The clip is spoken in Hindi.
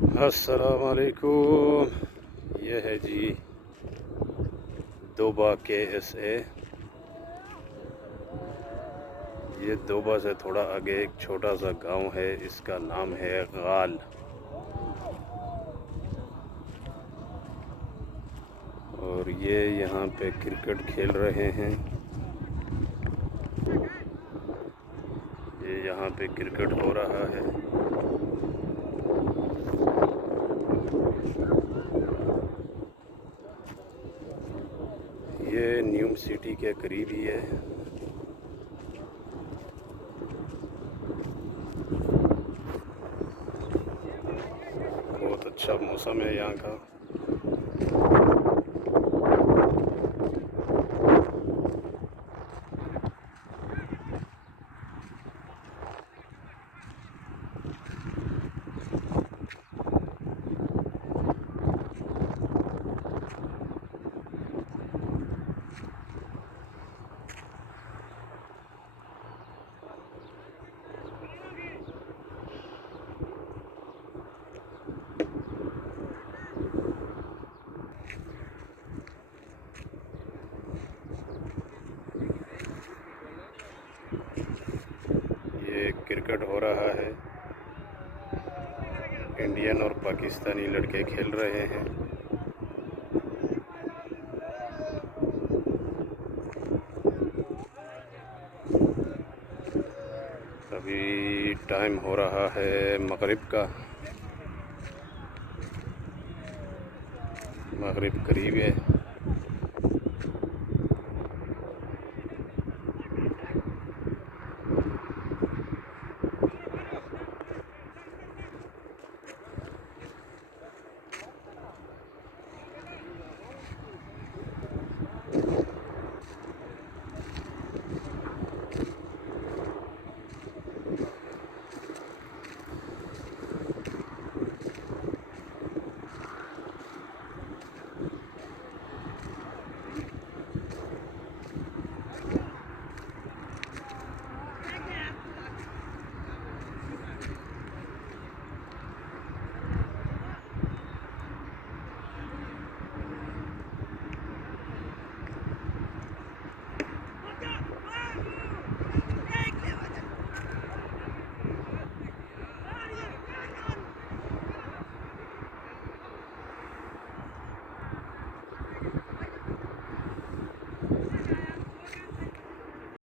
अस्सलाम वालेकुम। ये है जी दोबा KSA। ये दोबा से थोड़ा आगे एक छोटा सा गांव है, इसका नाम है गाल। और ये यहाँ पे क्रिकेट खेल रहे हैं। ये यहाँ पे क्रिकेट हो रहा है। ये न्यू सिटी के करीब ही है। बहुत अच्छा मौसम है यहाँ का। ये क्रिकेट हो रहा है। इंडियन और पाकिस्तानी लड़के खेल रहे हैं। अभी टाइम हो रहा है मगरिब का। मगरिब करीब है।